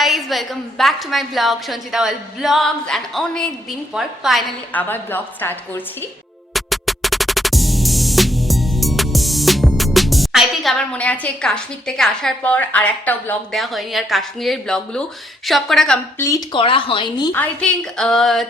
guys, welcome back to my blog Sanchita World Vlogs and অনেক দিন পর finally আবার ব্লগ স্টার্ট করছি। আই থিঙ্ক আমার মনে আছে কাশ্মীর থেকে আসার পর আর একটাও ব্লগ দেওয়া হয়নি, আর কাশ্মীরের ব্লগগুলো সবকটা কমপ্লিট করা হয়নি। আই থিঙ্ক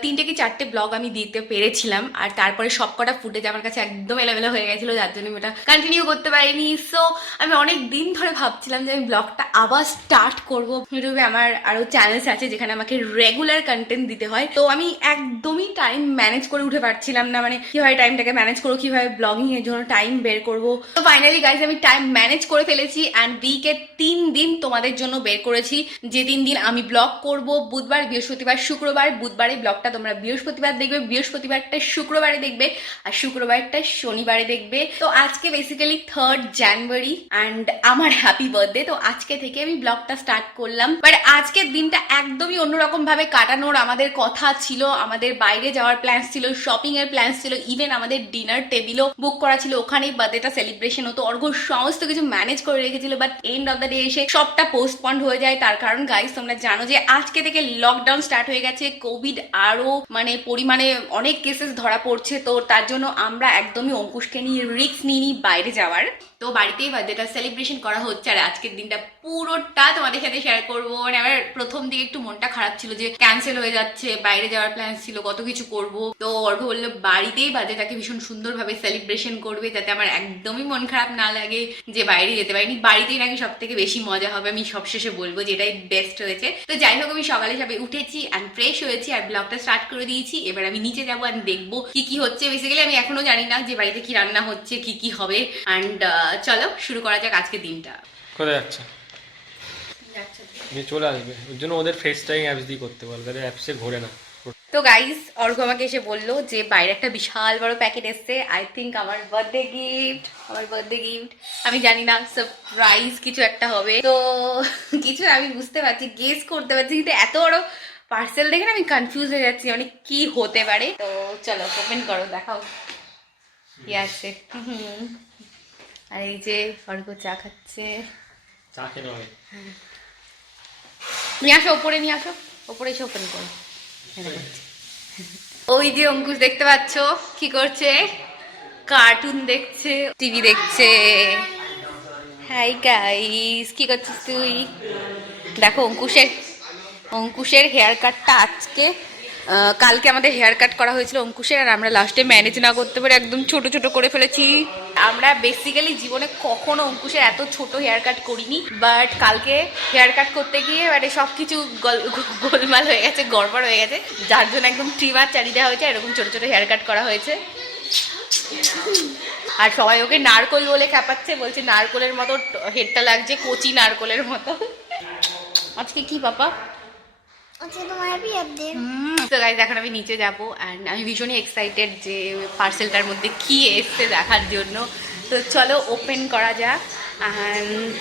3টে কি 4টে ব্লগ আমি দিতে পেরেছিলাম, আর তারপরে সবকটা ফুটেজ আমার কাছে একদম এলোমেলো হয়ে গেছিলো, যার জন্য আমি ওটা কন্টিনিউ করতে পারিনি। সো আমি অনেক দিন ধরে ভাবছিলাম যে আমি ব্লগটা আবার স্টার্ট করবো। ইউটিউবে আমার আরও চ্যানেলস আছে যেখানে আমাকে রেগুলার কন্টেন্ট দিতে হয়, তো আমি একদমই টাইম ম্যানেজ করে উঠে পারছিলাম না, মানে কিভাবে টাইমটাকে ম্যানেজ করবো, কিভাবে ব্লগিং এর জন্য টাইম বের করবো। তো ফাইনালি গাইজ আমি টাইম ম্যানেজ করে ফেলেছি অ্যান্ড উইকে 3 দিন তোমাদের জন্য বের করেছি, যে 3 দিন আমি ব্লগ করব। বুধবার, বৃহস্পতিবার, শুক্রবার। বুধবারে ব্লগটা তোমরা বৃহস্পতিবার দেখবে, বৃহস্পতিবারটা শুক্রবারে দেখবে, আর শুক্রবারটা শনিবারে দেখবে। তো আজকে বেসিক্যালি 3rd জানুয়ারি অ্যান্ড আমার হ্যাপি বার্থডে। তো আজকে থেকে আমি ব্লগটা স্টার্ট করলাম, বাট আজকের দিনটা একদমই অন্যরকম ভাবে কাটানোর আমাদের কথা ছিল। আমাদের বাইরে যাওয়ার প্ল্যান ছিল, শপিং এর প্ল্যান ছিল, ইভেন আমাদের ডিনার টেবিলও বুক করা ছিল, ওখানেই বার্থডেটা সেলিব্রেশন হতো। অর্ঘ সমস্ত কিছু ম্যানেজ করে রেখেছিল, but end of the day এসে সবটা পোস্টপন্ড হয়ে যায়। তার কারণ গাইস তোমরা জানো যে আজকে থেকে লকডাউন স্টার্ট হয়ে গেছে, কোভিড আরো মানে পরিমাণে অনেক কেসেস ধরা পড়ছে। তো তার জন্য আমরা একদমই অঙ্কুশকে নিয়ে রিস্ক নিইনি বাইরে যাওয়ার, তো বাড়িতেই বার্থডেটা সেলিব্রেশন করা হচ্ছে। আর আজকের দিনটা পুরোটা তোমাদের সাথে শেয়ার করবো। মানে আমার প্রথম দিকে একটু মনটা খারাপ ছিল যে ক্যান্সেল হয়ে যাচ্ছে, বাইরে যাওয়ার প্ল্যান ছিল, কত কিছু করব। তো অর্ঘ বললো বাড়িতেই বার্থডেটাকে ভীষণ সুন্দরভাবে সেলিব্রেশন করবে, যাতে আমার একদমই মন খারাপ না লাগে যে বাইরে যেতে পারিনি। বাড়িতেই নাকি সব থেকে বেশি মজা হবে, আমি সবশেষে বলবো যেটাই বেস্ট হয়েছে। তো যাই হোক, আমি সকালে সবাই উঠেছি অ্যান্ড ফ্রেশ হয়েছি আর ব্লগটা স্টার্ট করে দিয়েছি। এবার আমি নিচে যাবো আর দেখবো কি কি হচ্ছে। বেসিক্যালি আমি এখনো জানি না যে বাড়িতে কি রান্না হচ্ছে, কি কি হবে। অ্যান্ড চলো শুরু করা যাক আজকের দিনটা। কোথায় যাচ্ছে? চলে আসবে, ওর জন্য ওদের ফেস টাইম অ্যাপস দিয়ে করতে বলবে, অ্যাপসে ঘোরে না। তো গাইস অর্ঘ আমাকে এসে বললো যে বাইরে একটা বিশাল বড় প্যাকেট এসছে, আই থিঙ্ক আমার বার্থডে গিফট। আমি জানি না, সারপ্রাইজ কিছু একটা হবে। তো কিছু আমি বুঝতে পারছি, গেস করতে পারছি, কিন্তু এত বড় পার্সেল দেখে না আমি কনফিউজ হয়ে যাচ্ছি অনেক কি হতে পারে। তো চলো ওপেন করো, দেখাও কি আছে। আর এই যে অর্ঘ চা খাচ্ছে। চা খেতে হবে, নিয়ে আসো ওপরে, নিয়ে আসো ওপরে এসে ওপেন করো। ওই যে অঙ্কুশ দেখতে পাচ্ছ কি করছে, কার্টুন দেখছে, টিভি দেখছে। হাই গাইস, কি করছিস তুই? দেখো অঙ্কুশের হেয়ার কাটটা আজকে, কালকে আমাদের হেয়ার কাট করা হয়েছিল অঙ্কুশের, আর আমরা লাস্টে ম্যানেজ না করতে পারে একদম ছোট ছোট করে ফেলেছি। আমরা বেসিক্যালি জীবনে কখনো অঙ্কুশের এত ছোট হেয়ার কাট করিনি, বাট কালকে হেয়ার কাট করতে গিয়ে মানে সব কিছু গোলমাল হয়ে গেছে, গড়বড় হয়ে গেছে, যার জন্য একদম ট্রিমার চালিয়ে দেওয়া হয়েছে, এরকম ছোট ছোট হেয়ার কাট করা হয়েছে। আর সবাই ওকে নারকোল বলে খ্যাপাচ্ছে, বলছে নারকোলের মতো হেডটা লাগছে, কচি নারকোলের মতো। আজকে কি বাবা? তো গাইস এখন আমি নিচে যাবো অ্যান্ড আমি ভীষণই এক্সাইটেড যে পার্সেলটার মধ্যে কি এসছে দেখার জন্য। তো চলো ওপেন করা যাক।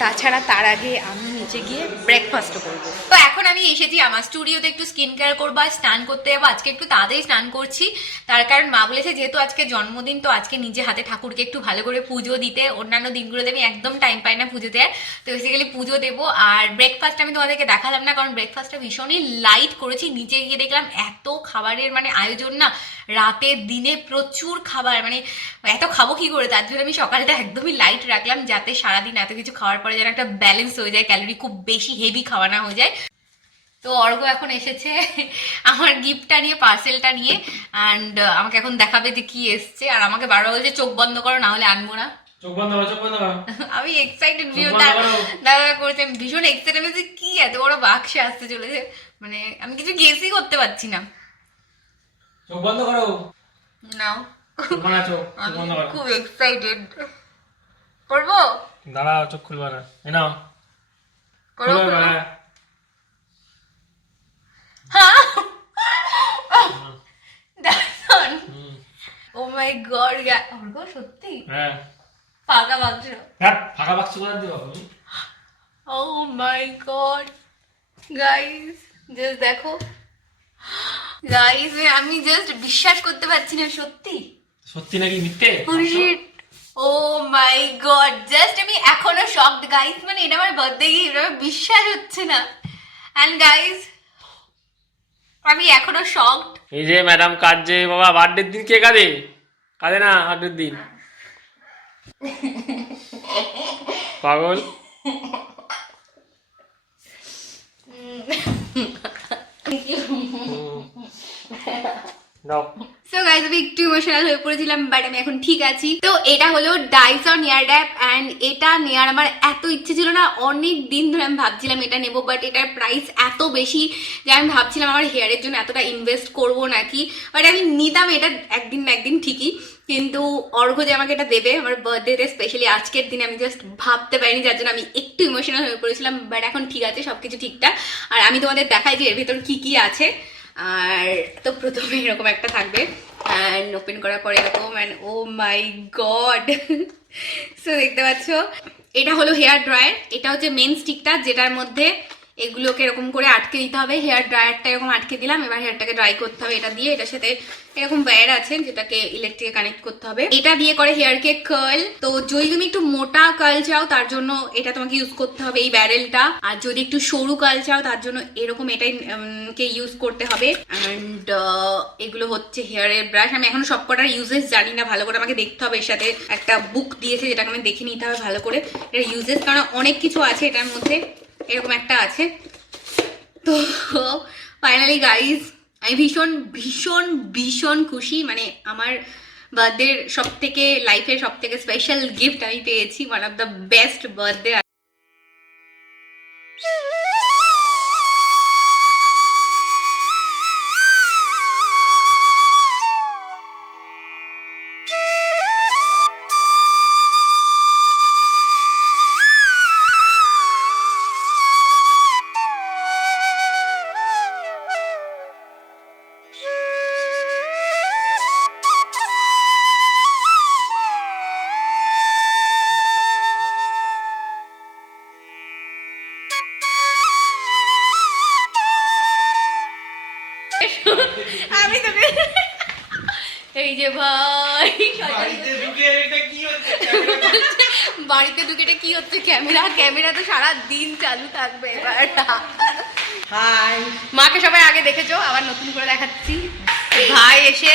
তাছাড়া তার আগে আমি নিচে গিয়ে ব্রেকফাস্টও করবো। তো এখন আমি এসেছি আমার স্টুডিওতে, একটু স্কিন কেয়ার করবো আর স্নান করতে যাবো। আজকে একটু তাড়াতাড়ি স্নান করছি, তার কারণ মা বলেছে যেহেতু আজকে জন্মদিন, তো আজকে নিজে হাতে ঠাকুরকে একটু ভালো করে পুজো দিতে। অন্যান্য দিনগুলোতে আমি একদম টাইম পাই না পুজো দেওয়ার, তো বেসিক্যালি পুজো দেবো। আর ব্রেকফাস্ট আমি তোমাদেরকে দেখালাম না, কারণ ব্রেকফাস্টটা ভীষণই লাইট করেছি। নিচে গিয়ে দেখলাম এত খাবারের মানে আয়োজন না, রাতের দিনে প্রচুর খাবার, মানে এত খাবো কি করে, তার জন্য আমি সকালটা একদমই লাইট রাখলাম, যাতে সারাদিন এত কিছু খাওয়ার পরে যেন একটা ব্যালেন্স হয়ে যায়, ক্যালোরি খুব বেশি হেভি খাওয়া না হয়ে যায়। তো অর্ঘ এখন এসেছে আমার গিফটটা নিয়ে, পার্সেলটা নিয়ে, অ্যান্ড আমাকে এখন দেখাবে যে কি এসছে। আর আমাকে বারবার বলছে চোখ বন্ধ করো, না হলে আনবো না। চোখ বন্ধ করো, চোখ বন্ধ করো। আমি এক্সাইটেড, দাদা করেছে ভীষণ এক্সাইটেড যে কি এত বড় বাক্সে আসতে চলেছে, মানে আমি কিছু গেসই করতে পারছি না। চোখ বন্ধ করো, নাও বন্ধ করো। খুব এক্সাইটেড। করবো? দাঁড়াও, চোখ খুলবা না, এই নাও করবো? হ্যাঁ। হ্যাঁ দারুণ। ও মাই গড, সত্যি হ্যাঁ ফাঁকা বাক্স। হ্যাঁ, ফাঁকা বাক্স করে দিও তুমি। ও মাই গড গাইস, জাস্ট দেখো গাইস, আমি জাস্ট বিশ্বাস করতে পারছি না। সত্যি সত্যি নাকি মিথ্যে? ও মাই গড, জাস্ট আমি এখনো শকড গাইস, মানে এটা আমার বার্থডে গিফট, আমার বিশ্বাস হচ্ছে না। এন্ড গাইজ আমি এখনো শকড। এই যে ম্যাডাম কাঁদছে বাবা, বার্থডের দিন কে কাঁদে? কাঁদে না বার্থডের দিন, পাগল। দাও। সো গাইজ আমি একটু ইমোশনাল হয়ে পড়েছিলাম, বাট আমি এখন ঠিক আছি। তো এটা হলো ডাইসন হেয়ার ড্যাপ, অ্যান্ড এটা নেওয়ার আমার এত ইচ্ছে ছিল না, অনেক দিন ধরে আমি ভাবছিলাম এটা নেবো, বাট এটার প্রাইস এত বেশি যে আমি ভাবছিলাম আমার হেয়ারের জন্য এতটা ইনভেস্ট করবো নাকি, বাট আমি নিতাম এটা একদিন না একদিন ঠিকই। কিন্তু অর্ঘ্য যে আমাকে এটা দেবে আমার বার্থডেতে, স্পেশালি আজকের দিনে, আমি জাস্ট ভাবতে পারিনি, যার জন্য আমি একটু ইমোশনাল হয়ে পড়েছিলাম। বাট এখন ঠিক আছে, সবকিছু ঠিকঠাক। আর আমি তোমাদের দেখাই যে এর ভিতর কি কি আছে। আর তো প্রথমে এরকম একটা থাকবে, অ্যান্ড ওপেন করার পরে এরকম, and oh my god. So দেখতে পাচ্ছ এটা হলো হেয়ার ড্রায়ার। এটা হচ্ছে মেন স্টিকটা, যেটার মধ্যে এগুলোকে এরকম করে আটকে দিতে হবে। হেয়ার ড্রায়ারটা এরকম আটকে দিলাম, এবার হেয়ারটাকে ড্রাই করতে হবে এটা দিয়ে। এটার সাথে এরকম ওয়্যার আছে যেটাকে ইলেকট্রিকে কানেক্ট করতে হবে। এটা দিয়ে করে হেয়ারকে কার্ল। তো যদি তুমি একটু মোটা কার্ল চাও তার জন্য এটা তোমাকে ইউজ করতে হবে, এই ব্যারেলটা। আর যদি একটু সরু কার্ল চাও তার জন্য এরকম এটাই কে ইউজ করতে হবে। অ্যান্ড এগুলো হচ্ছে হেয়ারের ব্রাশ। আমি এখন সবকটার ইউজেস জানি না, ভালো করে আমাকে দেখতে হবে। এর সাথে একটা বুক দিয়েছে যেটাকে আমি দেখে নিতে হবে ভালো করে এটার ইউজেস, কারণ অনেক কিছু আছে এটার মধ্যে। এরকম একটা আছে। তো ফাইনালি গাইজ আমি ভীষণ ভীষণ ভীষণ খুশি। মানে আমার বার্থডের সব থেকে, লাইফের সব থেকে স্পেশাল গিফট আমি পেয়েছি, one of the best birthday. আমি তোকে এই যে ভাই বাড়িতে ঢুকে এটা কি হচ্ছে, ক্যামেরা তো সারা দিন চালু থাকবে এবার। হাই, মাকে সবাই আগে দেখেছো, আবার নতুন করে দেখাচ্ছি। ভাই এসে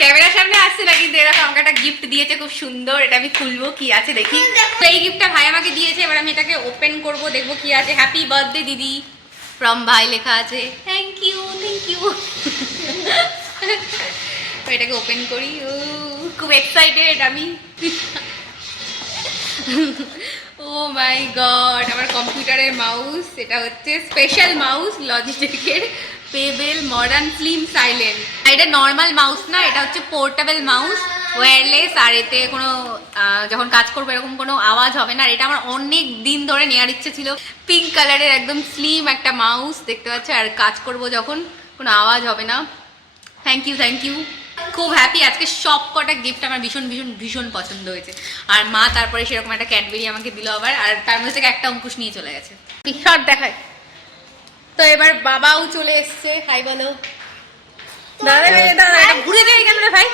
ক্যামেরার সামনে আসছে না, কিন্তু এরকম আমাকে একটা গিফট দিয়েছে খুব সুন্দর। এটা আমি খুলবো কি আছে দেখি। তো এই গিফটটা ভাই আমাকে দিয়েছে, এবার আমি এটাকে ওপেন করবো, দেখবো কি আছে। হ্যাপি বার্থডে দিদি ফ্রম ভাই লেখা আছে। Thank you thank you. তো এটাকে ওপেন করি। খুব এক্সাইটেড আমি। ও মাই গড, আমার কম্পিউটারের মাউস। এটা হচ্ছে স্পেশাল মাউস, লজিটেকের পেবেল মডার্ন স্লিম সাইলেন্ট। এটা নর্মাল মাউস না, এটা হচ্ছে পোর্টেবল মাউস, ওয়্যারলেস। আর এতে কোনো যখন কাজ করবো এরকম কোনো আওয়াজ হবে না। আর এটা আমার অনেক দিন ধরে নেওয়ার ইচ্ছে ছিল। পিঙ্ক কালারের একদম স্লিম একটা মাউস দেখতে পাচ্ছ, আর কাজ করবো যখন কোনো আওয়াজ হবে না। থ্যাংক ইউ থ্যাংক ইউ, খুব হ্যাপি। আজকে সব কটা গিফট আমার ভীষণ ভীষণ ভীষণ পছন্দ হয়েছে। আর মা তারপরে সেরকম একটা ক্যাডবেরি আমাকে দিল আবার, আর তার মধ্যে থেকে একটা অঙ্কুশ নিয়ে চলে গেছে। শর্ট দেখায়। তো এবার বাবাও চলে এসছে। হাই বলো দাদা। দাদা এটা ঘুরে যায় কেন রে ভাই?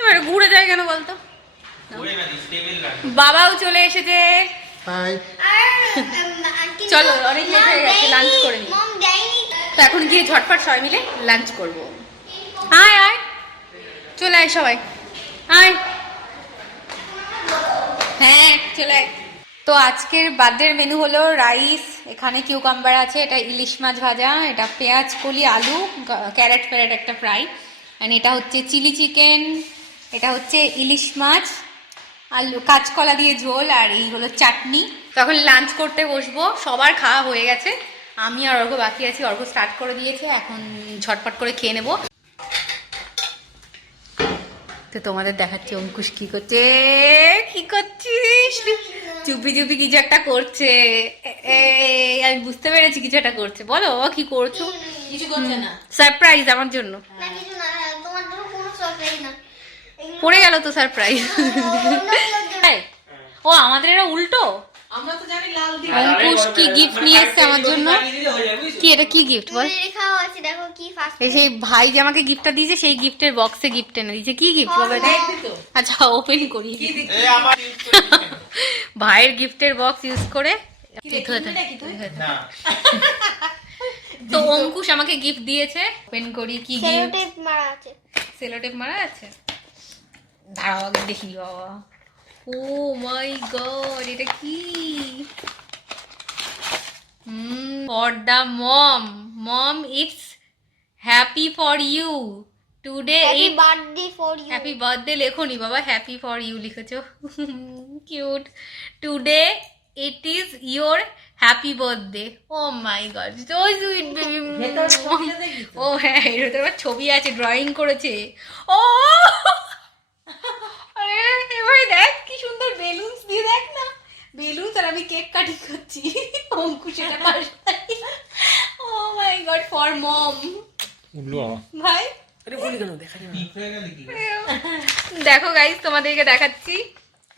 এবার ঘুরে যায় কেন বলতো? বাবাও চলে এসেছে। চলো অনেক লেট হয়ে গেছে, লাঞ্চ করে নি। তো এখন গিয়ে ঝটপট সবাই মিলে লাঞ্চ করবো। আয় আয়, চলে আয় সবাই, আয়। হ্যাঁ চলে আয়। তো আজকের বার্থডের মেনু হলো রাইস, এখানে কিউকাম্বার আছে, এটা ইলিশ মাছ ভাজা, এটা পেঁয়াজ কলি আলু ক্যারেট ফ্যারেট একটা ফ্রাই, অ্যান্ড এটা হচ্ছে চিলি চিকেন, এটা হচ্ছে ইলিশ মাছ আলু কাঁচকলা দিয়ে ঝোল, আর এই হলো চাটনি। তখন লাঞ্চ করতে বসবো। সবার খাওয়া হয়ে গেছে, আমি আর অর্ঘ্য বাকি আছি। অর্ঘ্য স্টার্ট করে দিয়েছে, এখন ঝটপট করে খেয়ে নেবো। তো তোমাদের দেখাচ্ছি অঙ্কুশ কি করছে। কি করছিস? চুপি চুপি কিছু একটা করছে। আমি বুঝতে পেরেছি কিছু একটা করছে। বলো বাবা কি করছো? কিছু করছে না, সারপ্রাইজ আমার জন্য। না কিছু না, তোমার জন্য কোনো সারপ্রাইজ না। পড়ে গেল তো সারপ্রাইজ। ও আমাদের এটা উল্টো। আমরা তো জানি লাল দিয়ে অঙ্কুশ কি গিফট নিয়ে এসেছে আমার জন্য। কি এটা কি গিফট বল? লেখাও আছে দেখো কি ফার্স্ট। এই সেই ভাই যে আমাকে গিফটটা দিয়েছে, সেই গিফটের বক্সে গিফট এনে দিয়েছে। কি গিফট বলো এটা? আচ্ছা ওপেন করি। ভাইয়ের গিফটের বক্স ইউজ করে অঙ্কুশ আমাকে গিফট দিয়েছে, ওপেন করি কি গিফট। সেলোটেপ মারা আছে। সেলোটেপ মারা আছে, দাঁড়াও আগে দেখি। বাবা, ও মাই গড, এটা কি? For the mom it's happy for you today. Happy birthday for you. Happy birthday লেখোনি বাবা, হ্যাপি ফর ইউ লিখেছো। Cute. Today it is your happy birthday. Oh my god, so sweet baby. ও হ্যাঁ, এর ভেতরে আবার ছবি আছে, ড্রয়িং করেছে। ও আরে এবারে দেখ কি সুন্দর বেলুনস দিয়ে, দেখ না বেলুনস, আর আমি কেক কাটিং করছি। অঙ্কুশ এটা পাশে। ও মাই গড, ফর মম। ভাই দেখো গাইস, তোমাদেরকে দেখাচ্ছি।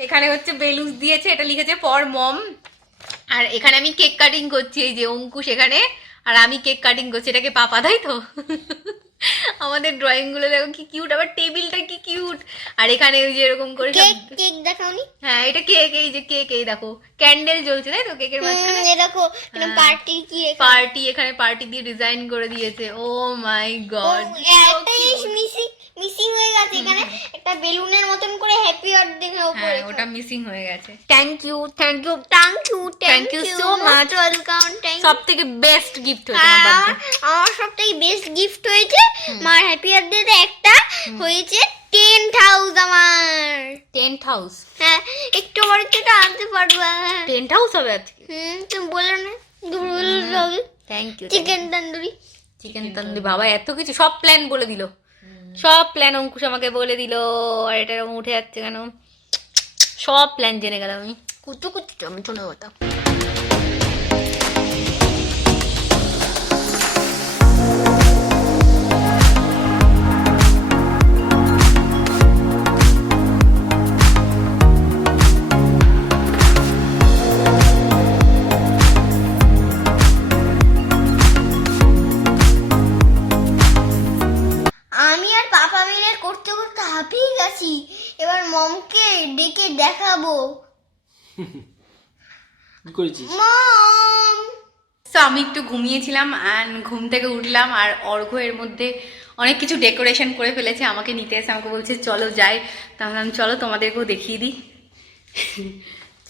এখানে হচ্ছে বেলুনস দিয়েছে, এটা লিখেছে ফর মম। আর এখানে আমি কেক কাটিং করছি, এই যে অঙ্কুশ এখানে, আর আমি কেক কাটিং করছি। এটাকে পাপা, তাই তো? আমাদের ড্রয়িং গুলো দেখো কি কিউট, আবার টেবিলটা কি কিউট। আর এখানে ওই যে এরকম করে কেক কেক দেখাওনি? হ্যাঁ, এটা কেক, এই যে কেক, এই দেখো ক্যান্ডেল জ্বলছে, তাই তো কেকের মাঝখানে? এই দেখো এখানে পার্টি কি রেখা। পার্টি, এখানে পার্টি দিয়ে ডিজাইন করে দিয়েছে। ও মাই গড, একটা জিনিস মিসিং হয়ে গেছে, এখানে একটা বেলুনের মতন করে হ্যাপি বার্থডে উপরে। হ্যাঁ, ওটা মিসিং হয়ে গেছে। Thank you thank you thank you Thank you so much. Welcome. Thank you. সব থেকে বেস্ট গিফট হয়েছে আমার বার্থডে। আমার সবথেকে বেস্ট গিফট হয়েছে মার হ্যাপি বার্থডেতে একটা হয়েছে টেন্ট হাউস আমার। Tent house? হ্যাঁ, একটু বড় থেকে আনতে পারবো। টেন্ট হাউস হবে আজকে? তুমি বলো না দুপুরবেলা হবে thank you. Chicken tandoori. Chicken tandoori, বাবা এত কিছু, সব প্ল্যান বলে দিল, সব প্ল্যান অঙ্কুশ আমাকে বলে দিল। আর এটা এরকম উঠে যাচ্ছে কেন? সব প্ল্যান জেনে গেলাম আমি। কুতু কুতু আমি শোনা কথা। আমি আর পাপা মিলে করতে করতে হাঁপিয়ে গেছি। এবার মমকে ডেকে দেখাবো। কি করেছিস? মম, তো আমি একটু ঘুমিয়েছিলাম, অ্যান্ড ঘুম থেকে উঠলাম, আর অর্ঘ্য এর মধ্যে অনেক কিছু ডেকোরেশন করে ফেলেছে, আমাকে নিতে এসে আমাকে বলছে চলো যাই। তাহলে আমি চলো তোমাদেরকেও দেখিয়ে দিই।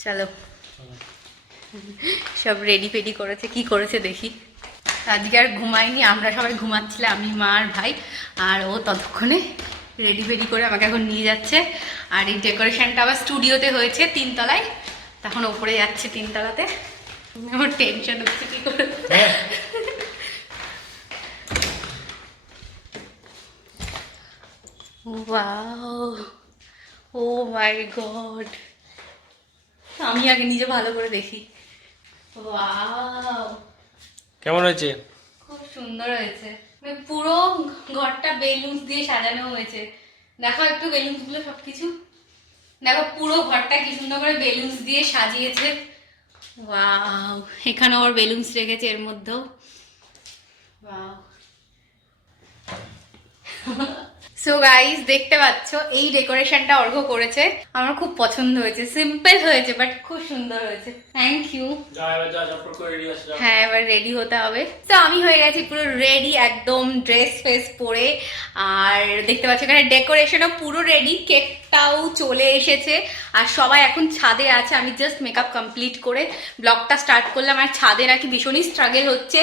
চলো, সব রেডি ফেডি করেছে, কি করেছে দেখি। আজকে আর ঘুমাইনি, আমরা সবাই ঘুমাচ্ছিলাম, আমি মা আর ভাই, আর ও ততক্ষণে রেডি ফেডি করে আমাকে এখন নিয়ে যাচ্ছে। আর এই ডেকোরেশনটা আবার স্টুডিওতে হয়েছে 3 তলায়, তখন ওপরে যাচ্ছে 3 তলাতে। আমার টেনশন হচ্ছে কি করে। ওয়াও, ও মাই গড, আমি আগে নিজে ভালো করে দেখি। ওয়াও, কেমন হয়েছে? খুব সুন্দর হয়েছে। মানে পুরো ঘরটা বেলুনস দিয়ে সাজানো হয়েছে। দেখো একটু বেলুনস গুলো সবকিছু দেখো, পুরো ঘরটা কি সুন্দর করে বেলুনস দিয়ে সাজিয়েছে। ওয়াও, এখানে আবার বেলুনস রেখেছে এর মধ্যেও। ওয়াও। সো গাইস, দেখতে পাচ্ছ এই ডেকোরেশনটা অর্ঘ্য করেছে, আমার খুব পছন্দ হয়েছে। সিম্পল হয়েছে বাট খুব সুন্দর হয়েছে। Thank you. হ্যাঁ, এবার রেডি হতে হবে। তো আমি হয়ে গেছি পুরো রেডি, একদম ড্রেস ফেস পরে। আর দেখতে পাচ্ছ এখানে ডেকোরেশনও পুরো রেডি, কেকটাও চলে এসেছে, আর সবাই এখন ছাদে আছে। আমি জাস্ট মেকআপ কমপ্লিট করে ব্লগটা স্টার্ট করলাম। আর ছাদে নাকি ভীষণই স্ট্রাগল হচ্ছে,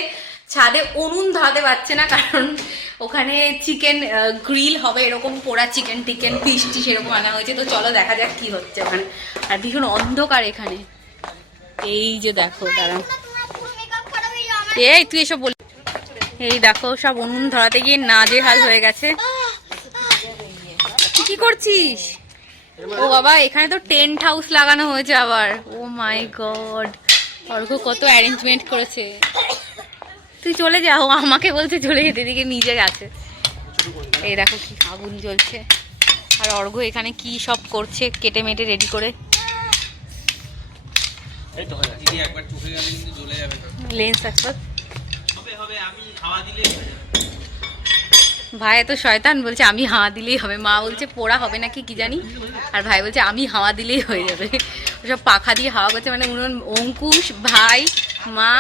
ছাদে উনুন ধরাতে পারছে না, কারণ ওখানে চিকেন গ্রিল হবে, এরকম পোড়া চিকেন টিকেন ফিশ টিশ এরকম আনা হয়েছে। তো চলো দেখা যাক কি হচ্ছে ওখানে। আর ভীষণ অন্ধকার এখানে, এই যে দেখো, দাঁড়াও, এই তুই এসব বল। এই দেখো সব উনুন ধরাতে গিয়ে নাজেহাল হয়ে গেছে। তুই কি করছিস? ও বাবা, এখানে তো টেন্ট হাউস লাগানো হয়েছে আবার। ও মাই গড, অর্ঘ্য কত অ্যারেঞ্জমেন্ট করেছে। তুই চলে যাও, আমাকে বলছে চলে যেতে, দিকে নিজে গেছে। এই দেখো কি আগুন জ্বলছে, আর অর্ঘ্য এখানে কি সব করছে, কেটে মেটে রেডি করে। লেন্স একবার ভাই এত শয়তান, বলছে আমি হাওয়া দিলেই হবে। মা বলছে পোড়া হবে নাকি কি জানি, আর ভাই বলছে আমি হাওয়া দিলেই হয়ে যাবে। ওসব পাখা দিয়ে হাওয়া করছে, মানে অঙ্কুশ, ভাই, মা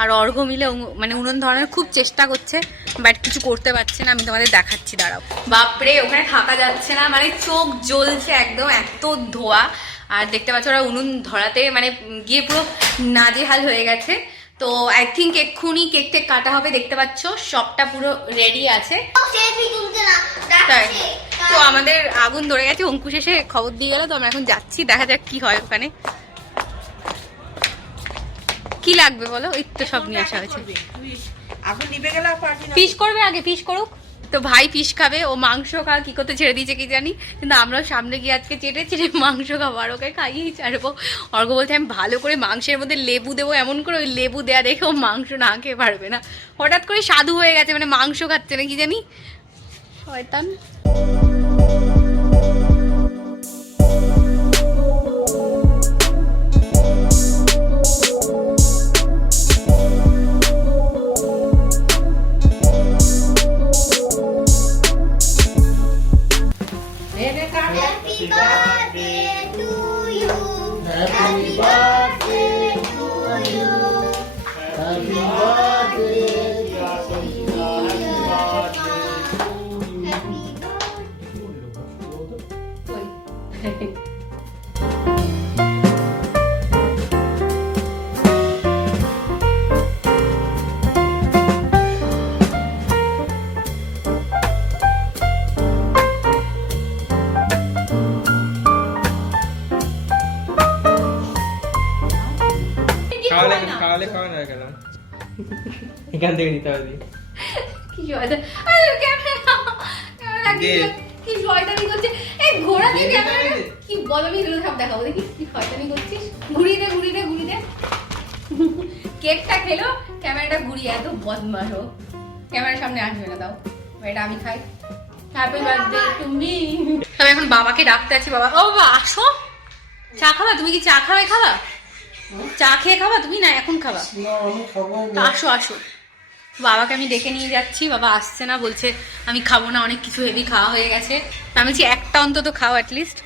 আর অর্ঘ মিলে মানে উনুন ধরানোর খুব চেষ্টা করছে, বাট কিছু করতে পারছে না। আমি তোমাদের দেখাচ্ছি, দাঁড়াও। বাপরে, ওখানে থাকা যাচ্ছে না, মানে চোখ জ্বলছে একদম, এত ধোয়া। আর দেখতে পাচ্ছ ওরা উনুন ধরাতে মানে গিয়ে পুরো নাজেহাল হয়ে গেছে। তো আই থিঙ্ক এক্ষুনি কেক টেক কাটা হবে। দেখতে পাচ্ছ সবটা পুরো রেডি আছে। তাই তো আমাদের আগুন ধরে গেছে, অঙ্কুশ এসে খবর দিয়ে গেল। তো আমরা এখন যাচ্ছি, দেখা যাক কি হয় ওখানে। কি লাগবে বলো? ওই তো সব নিয়ে আসা হয়েছে। ফিশ করবে আগে, ফিশ করুক। তো ভাই ফিশ খাবে, ও মাংস খাওয়া কি করতে ছেড়ে দিয়েছে কি জানি, কিন্তু আমরাও সামনে গিয়ে আজকে চেটে চেটে মাংস খাবো, আর ওকে খাইয়েই ছাড়বো। অর্ঘ বলছে আমি ভালো করে মাংসের মধ্যে লেবু দেবো, এমন করে ওই লেবু দেয়া দেখে ও মাংস না খেয়ে পারবে না। হঠাৎ করে সাধু হয়ে গেছে, মানে মাংস খাচ্ছে না কি জানি, শয়তান। Happy birthday to you. Happy birthday to you. Happy birthday to you. Happy birthday. খাওয়ালে খাওয়া না কেন, এখান থেকে নিতে হবে। কি শয়তান, কি শয়তানি করছে এই ঘোড়া দিয়ে ক্যামেরা। কি বল, আমি এগুলো সব দেখাবো, দেখি কি শয়তানি করছিস। ঘুরিয়ে দে, ঘুরিয়ে দে, ঘুরিয়ে দে। কেকটা খেলো, ক্যামেরাটা ঘুরিয়ে, এত বদমাশ ও। ক্যামেরার সামনে আসবে না, দাও এটা আমি খাই। Happy birthday to me. আমি এখন বাবাকে ডাকতে আছি। বাবা, ও বাবা আসো, চা খাবা? তুমি কি চা খাওয়াই খাবা? চা খেয়ে খাবা তুমি, না এখন খাবা? আসো আসো, বাবাকে আমি ডেকে নিয়ে যাচ্ছি। বাবা আসছে না, বলছে আমি খাবো না, অনেক কিছু হেভি খাওয়া হয়ে গেছে। আমি বলছি একটা অন্তত খাও অ্যাটলিস্ট।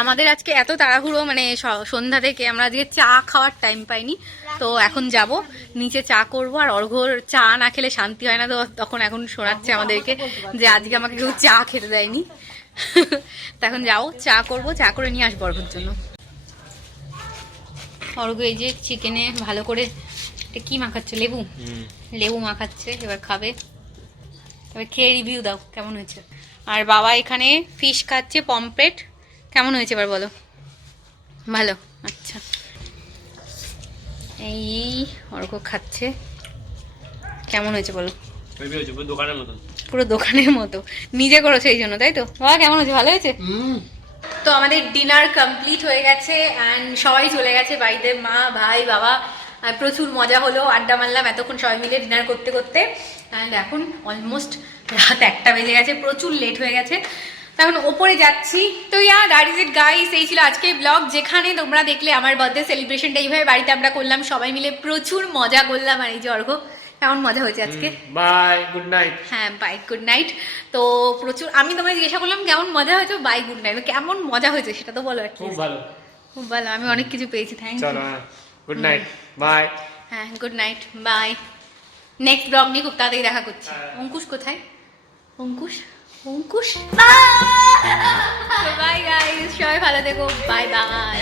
আমাদের আজকে এত তাড়াহুড়ো, মানে সন্ধ্যা থেকে আমরা আজকে চা খাওয়ার টাইম পাইনি। তো এখন যাব নিচে চা করব, আর অর্ঘ্যর চা না খেলে শান্তি হয় না। তো তখন এখন শোনাচ্ছে আমাদেরকে যে আজকে আমাকে কেউ চা খেতে দেয়নি। তো এখন যাও, চা করব, চা করে নিয়ে আসবো অর্ঘ্যর জন্য। অর্ঘ্য এই যে চিকেনে ভালো করে কি মাখাচ্ছে, লেবু, লেবু মাখাচ্ছে, এবার খাবে। তবে খেয়ে রিভিউ দাও কেমন হয়েছে। আর বাবা এখানে ফিশ খাচ্ছে, পমফ্রেট। কেমন হয়েছে এবার বলো? ভালো, আচ্ছা। এই অর্ঘ্য খাচ্ছে, কেমন হয়েছে বলো? দোকানের মতো, পুরো দোকানের মতো, নিজে করেছে এই জন্য, তাই তো? বাবা কেমন হয়েছে? ভালো হয়েছে। তো আমাদের ডিনার কমপ্লিট হয়ে গেছে অ্যান্ড সবাই চলে গেছে বাড়িতে, মা, ভাই, বাবা। প্রচুর মজা হলো, আড্ডা মারলাম এতক্ষণ সবাই মিলে ডিনার করতে করতে। অ্যান্ড এখন অলমোস্ট রাত 1টা বেজে গেছে, প্রচুর লেট হয়ে গেছে। তো এখন ওপরে যাচ্ছি। তো দ্যাট ইজ ইট গাইস, এই ছিল আজকের ব্লগ, যেখানে তোমরা দেখলে আমার বার্থডে সেলিব্রেশনটা এইভাবে বাড়িতে আমরা করলাম, সবাই মিলে প্রচুর মজা করলাম। আর এই যে অর্ঘ্য, কেমন মজা হয়েছে আজকে? Bye, good night. হ্যাঁ, বাই, গুড নাইট। তো প্রচুর, আমি তোমায় জিজ্ঞাসা করলাম কেমন মজা হয়েছে, বাই, গুড নাইট। কেমন মজা হয়েছে সেটা তো বলো। খুব ভালো, খুব ভালো, আমি অনেক কিছু পেয়েছি। Thank you. চলো, গুড নাইট, বাই। হ্যাঁ, good night, bye. Next blog নিয়ে খুব তাড়াতাড়ি দেখা করছি। অঙ্কুশ কোথায়? অঙ্কুশ, অঙ্কুশ। বাই গাইস, সবাই ভালো থেকো, বাই বাই।